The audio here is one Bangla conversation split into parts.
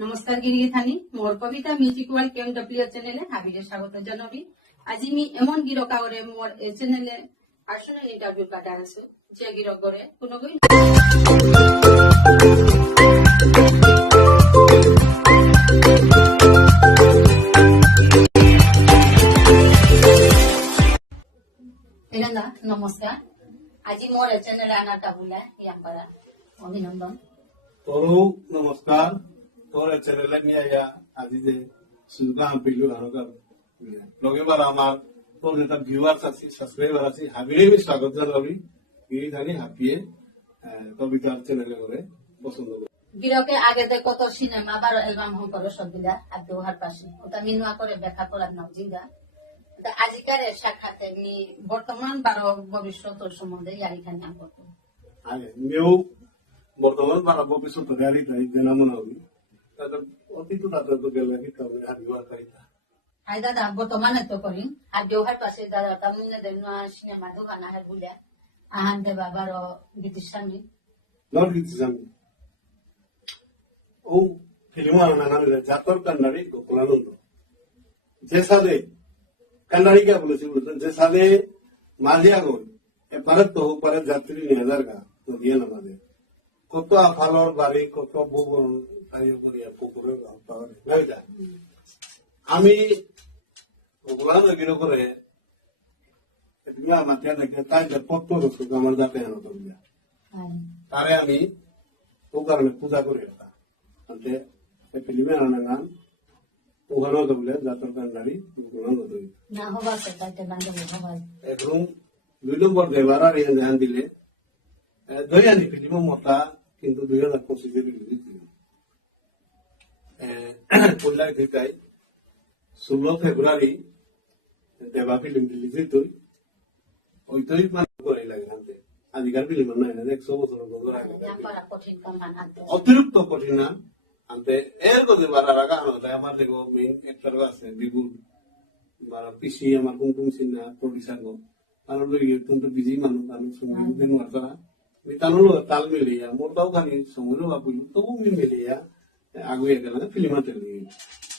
নমস্কাৰ গিৰি থানি। মোৰ কবিতা মিউজিক ৱাৰ্ল্ড কেম ডব্লিউ চেনেলে হাবিৰে স্বাগত জনাবি। আজি মি এমন গিৰক আৱৰে মোৰ এই চেনেলে পাৰ্চনেল ইণ্টাৰভিউ কাটাৰ আছো। যে গিৰক গৰে কোনোগৈ এৰেন্দা নমস্কাৰ আজি মোৰ এই চেনেলে আনাটা বোলা পৰা অভিনন্দন। তোরও নমস্কার। তোর চ্যানেলে নিয়ে আজি যে সুযোগ পেলু আনকার লগে বার আমার তোর ভিউয়ার্স আছে সাবস্ক্রাইবার আছে হাবিরে আমি স্বাগত জানাবি এই জানি হাপিয়ে কবিতার চ্যানেলে করে পছন্দ করি গিরকে আগে দে কত সিনেমা বা এলবাম হম করে সবগুলা আর দেওয়ার পাশে ওটা মিনুয়া করে ব্যাখ্যা করার নাম জিগা আজিকার সাক্ষাতে নি বর্তমান বারো ভবিষ্যৎ সম্বন্ধে ইয়ারিখানি আগে মেয়েও বর্তমান বারা ভবিষ্যৎ গাড়ি তাই জেনা হাই দাদা বর্তমানে তো করি আর দেওয়ার পাশে দাদা তামিলে দেন সিনেমা দোকান আহে বুলিয়া আহান দে বাবার ব্রিটিশ স্বামী। নর কিছু জানি ও ফিল্ম নানান জাতর কান্নারি গোকুলানন্দ। যে সাদে কান্নারি কে বলেছে বলেছেন যে সাদে মাঝে আগুন এপারে তো পারে যাত্রী নিয়ে হাজার গা তো দিয়ে না মাঝে কত আফালর বাড়ি কত আমি গোকুলানন্দ গিরো করে এগুলা তাই পত্র আমার যাতে আনো তারে আমি ও কারণে পূজা করি এটা। ফিল্মে ওখানে বলে জাতর কান্ডারি দই তো এবং নম্বর দেবার আর দিলে দই আনি ফিল্ম মতা কিন্তু দুই হাজার পঁচিশে রিলিজ দিল কল্যাণ ঘিটাই ষোলো ফেব্রুয়ারি দেবা ফিল্ম রিলিজ তুই ওই তুই মানে করে লাগে আনতে আজিকার ফিল্ম নাই না একশো বছর বছর আগে আনতে অতিরিক্ত কঠিন না আনতে এর কথা বারা রাখা হলো আমার দেখো মেইন একটার আছে বিপুল। বারা পিসি আমার কুমকুম সিনহা প্রডিউসার গো কারণ লই কিন্তু বিজি মানুষ আমি সংগীত দিন তানুলো তাল মিলিয়া মোর দাও খানি সমুদ্র বাপুল তবু মিলিয়া আগুয়ে গেল ফিল্ম আতে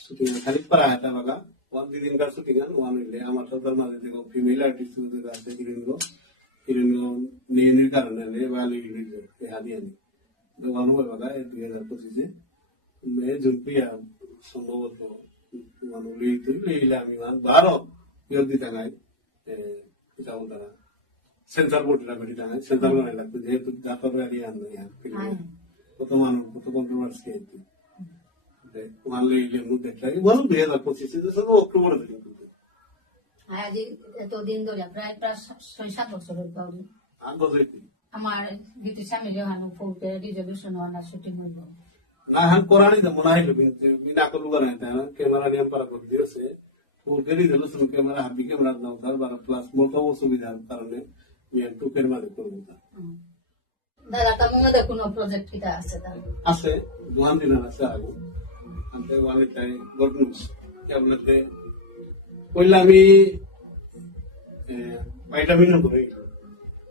শুটিং খালি পারা হাতা বাগা ওয়ান দিন কার শুটিং আন ওয়ান হইলে আমার সবার মাঝে দেখো ফিমেল আর্টিস্ট আছে হিরোইন গো। হিরোইন গো নিয়ে নির কারণে লে ভালো হিরোইন হাদি আনি দোকানও বাবা দুই হাজার পঁচিশে। মে জুনপ্রিয়া সম্ভবত মানে লই তুই লইলে আমি মান বারো ইয়র দিতে নাই কিতা বলতারা সেন্সার বোর্ড বেটি টাঙাই সেন্সার বানাই লাগতো যেহেতু নাই হাই কত মানুষ কত কন্ট্রোভার্সি আইতি লইলে মু দেখলাই বলো দুই হাজার পঁচিশে সব অক্টোবরে কিন্তু হাই আজি এতদিন ধরে প্রায় প্রায় ছয় সাত বছরের পাওয়া আট বছর আমার গীতি স্বামী হানু ফুলকে রিজলিউশন হওয়ার শুটিং হইব না হান bin mina ko lugar na tan camera ni ampara ko dio se fu gari de lusun camera habi camera na udar bara plus mo ko সুবিধা কারণে একটু camera de করব দাদা তার মনে দেখুন প্রজেক্ট কিটা আছে তার আছে দুয়ান দিন আছে আগু ওয়ালে তাই গুড নিউজ কেবলতে কইলা আমি ভাইটামিন করে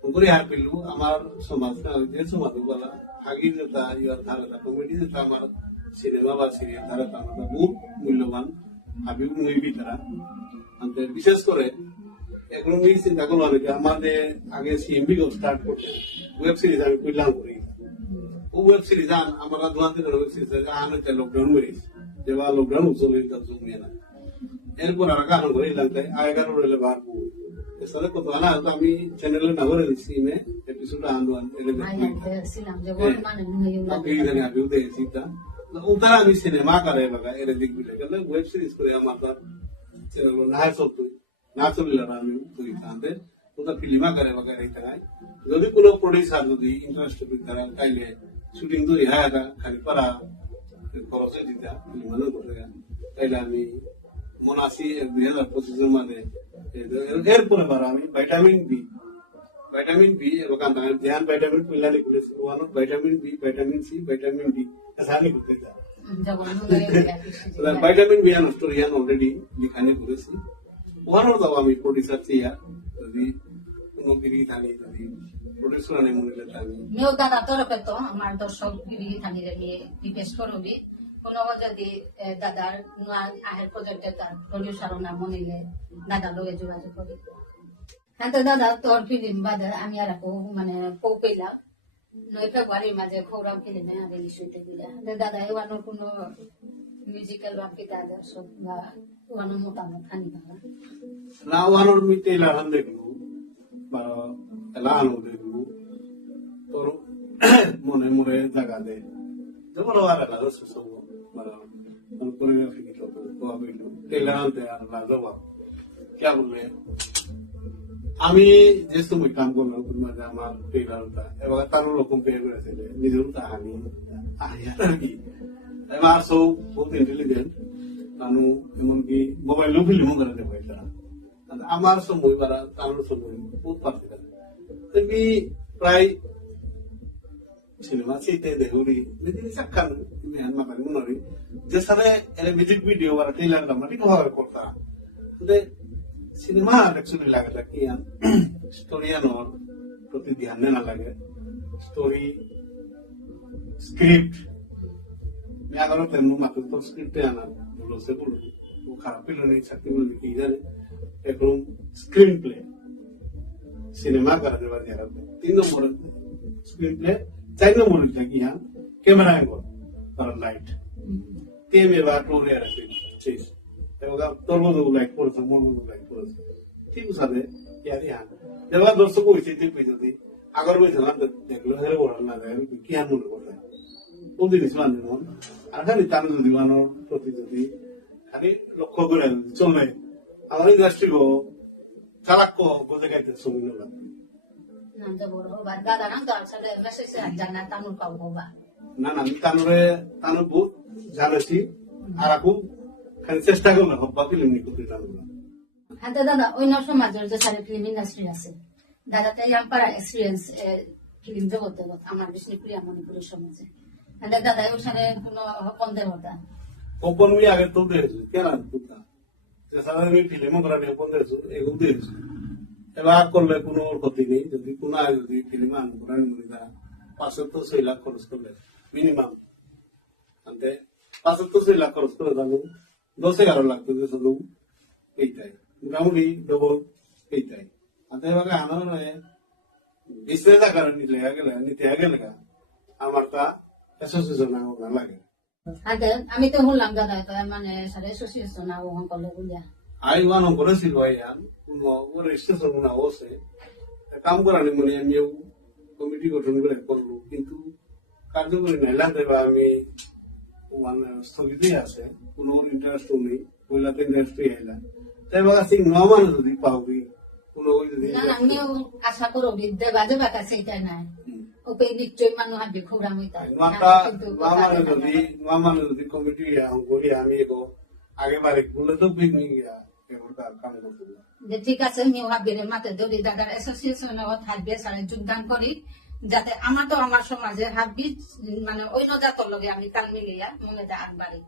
উপরে হার পেলু আমার সমাজ যে সমাজ বলা আগে যেটা ইয়ার ধারা কমেডি যেটা আমার সিনেমা বা সিরিয়াল ধারা আমার বহুত মূল্যবান, আমি মুভি তারা বিশেষ করে, এখন আমি চিন্তা যে আমাদের আগে সিএমবি স্টার্ট করতে ওয়েব সিরিজ আমি কইলাম করি। ও ওয়েব সিরিজ আন আমরা দোয়ান থেকে ওয়েব সিরিজ আন হচ্ছে লকডাউন করিস যেবা লকডাউন চলে তার জমিয়ে না এরপর আর গান করে লাগতে আগেকার রইলে বার এসলে কত আনা হয়তো আমি চ্যানেলে না করে দিচ্ছি মে এপিসোড আনু আন এলে হাই ছিলাম যে বর্তমানে মনে বাকি জানি আমি উদয় চিন্তা উতারা আমি সিনেমা করে বাগা এর দিক বিলে গেলে ওয়েব সিরিজ করে আমার তার চ্যানেল না চলতো না চলিল না আমি তুই তাতে ওটা ফিল্মা করে বাগা এই টাকায় যদি কোনো প্রডিউসার যদি ইন্টারেস্ট তারা তাইলে ಶೂಟಿಂಗ್ ದೂರಿ ಹಾಯದ ಖರಿ ಪರ খরচ দিতে আমি মনে করে তাইলে আমি মোনাসি দুই হাজার পঁচিশের মানে এরপরে বার আমি ভাইটামিন বি ভাইটামিন বি ওখান থেকে ধ্যান ভাইটামিন পিল্লানি খুলেছি one vitamin B vitamin C vitamin D Sunny খুলতে ভাইটামিন বি নষ্ট রিয়ান অলরেডি লিখানি খুলেছি ওয়ানোর দাও আমি প্রডিউসার চেয়ে যদি কোনো দিনই জানি যদি আমি মেয়েও দাদা তোর তো আমার দর্শক রে রিকোয়েস্ট করবি। কোনো যদি দাদার আহের প্রজেক্টে তার প্রডিউসার না মনিলে দাদার লগে যোগাযোগ করি। হ্যাঁ তো দাদা তোর ফিল্ম বাদে আমি আর মানে পৌ পেলাম নয় ফেব্রুয়ারির মাঝে খৌরাম ফিল্মে রিলিজ হইতে গেলে দাদা এওয়ানো কোনো মিউজিক্যাল বা কি দাদা সব বা ওয়ানো মতামত খানি বাবা না ওয়ানোর মি টেইলার হান দেখলু বা এলা আনো দেখলু তোর মনে মনে জায়গা দে যেমন আর এলা সব মানে কোরিওগ্রাফি কি তো আর জবাব क्या বললে আমি যে সময় কাম করলাম মাঝে আমার টেইলারটা এবার তার রকম পেয়ে করেছে নিজের তাহানি আর কি এবার সব বহুত ইন্টেলিজেন্ট তানু এমনকি মোবাইলও ফিল্মও করে দেবো এটা আমার সময় বারা তার সময় বহুত পারছে তুমি প্রায় সিনেমা সেইতে দেখুনি নিজে সাক্ষাৎ তুমি হান মাতানি নোৱাৰি যে সারে এনে মিউজিক ভিডিও বা ট্রেলার গামাটি কভার করতা তে সিনেমা অ্যাকচুয়ালি লাগে লাগে কি আন স্টোরি প্ৰতি ধ্যানে নালাগে না স্ক্ৰিপ্ট স্টোরি স্ক্রিপ্ট আগরও তেমন স্ক্ৰিপ্টে তো স্ক্রিপ্টে আনা বলো সে বলো খারাপ পেল নেই চাকরি বলবি কি জানে একদম স্ক্রিন প্লে সিনেমা করাতে পারি তিন নম্বর স্ক্রিন প্লে চার নম্বর নাকি হ্যাঁ ক্যামেরা অ্যাঙ্গল কারণ লাইট কে মে বার নো রে আছে চেস এবার তরমুজ লাইট পড়ছে মরমুজ লাইট পড়ছে ঠিক আছে ইয়ার ইয়া এবার দর্শক হইছে ঠিক হইছে দি আগর বইছে না দেখল হেরে বড় না কি আর মনে করতে কোন জিনিস মানে মন আর খালি তার যদি মানোর প্রতি যদি খালি লক্ষ্য করে চলে আমার ইন্ডাস্ট্রি গো সারাক্ক গোজে গাইতে শুনি না না না আমি তানুরে তানুর বহুত জানাছি আর এখন চেষ্টা করলাম হব্বা ফিল্ম নিকুতি তানুরা হ্যাঁ দাদা অন্য সমাজের যে সারি ফিল্ম ইন্ডাস্ট্রি আছে দাদা তাই আমার এক্সপিরিয়েন্স ফিল্ম জগতে আমার বিষ্ণুপুরি মণিপুরের সমাজে দাদা ওখানে কোনো কম দেবতা কপন আগে তো কেন সাধারণ আমি ফিল্মও করা নিয়ে বন্ধ হয়েছো এগুলো দিয়েছ এবার করলে কোনো ক্ষতি নেই, যদি কোনো আয় যদি ফিল্ম আন করার মনে তারা পাঁচশো তো ছয় লাখ খরচ করলে মিনিমাম আনতে পাঁচশো তো ছয় লাখ খরচ করে জানো দশ এগারো লাখ তো শুধু এইটাই। মোটামুটি ডবল এইটাই। আনতে এভাবে আনার বিজনেস আকারে নিলে গেলে নিতে গেলে আমার তা অ্যাসোসিয়েশন লাগে। হান্তে আমি তো শুনলাম দাদা মানে সারে এসোসিয়েশন আও হন করলে বুঝা on Brazil Wayan, como una station una বসে কাম করানি মনে আমি কমিটি গঠন করে করব কিন্তু কার্যকরী নাই। লাগতে বা আমি মানে স্থগিতই আছে কোনো ইন্টারেস্ট নেই পয়লাতে ইন্টারেস্ট আইলা। তাই বাবা সিং নোয়া মানে যদি পাওবি কোনো যদি না না আশা করো বিদ্যে বাজে বাকা সেইটা নাই। ঠিক আছে মাতে দৌড়ি দাদার এসোসিয়েশন হারবে সারে যোগদান করি যাতে আমার তো আমার সমাজে হাবি মানে অন্য জাতর লগে আমি তাল মিলিয়া মনে আগবাড়ি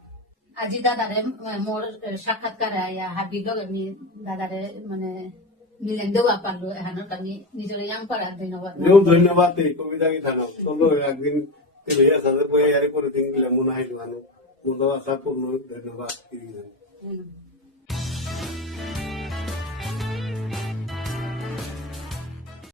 আজি দাদারে মোর সাক্ষাৎকার হাবি লগে আমি দাদারে মানে মিলেন দেওয়া পারলো এখানে আমি নিজের ইয়াং পাড়ার ধন্যবাদ নেও ধন্যবাদ এই কবিতা কি থানো চলো একদিন তেলে সাথে বই আরে করে দিন গেলে মনে হয় মানুষ মূল্য আশা পূর্ণ ধন্যবাদ হুম।